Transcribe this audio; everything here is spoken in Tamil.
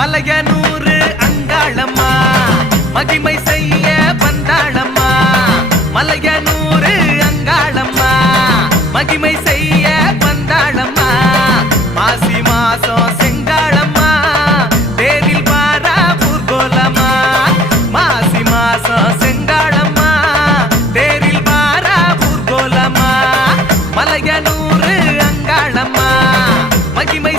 மலையனூறு அங்காளம்மா மகிமை செய்ய வந்தாளம்மா மலையனூறு அங்காளம்மா மகிமை செய்ய வந்தாளம்மா மாசி மாசம் செங்காளம்மா தேரில் பாரா பூர்கோலம்மா மாசி மாசம் செங்காளம்மா தேரில் பாரா பூர்கோலம்மா மலையனூறு அங்காளம்மா மகிமை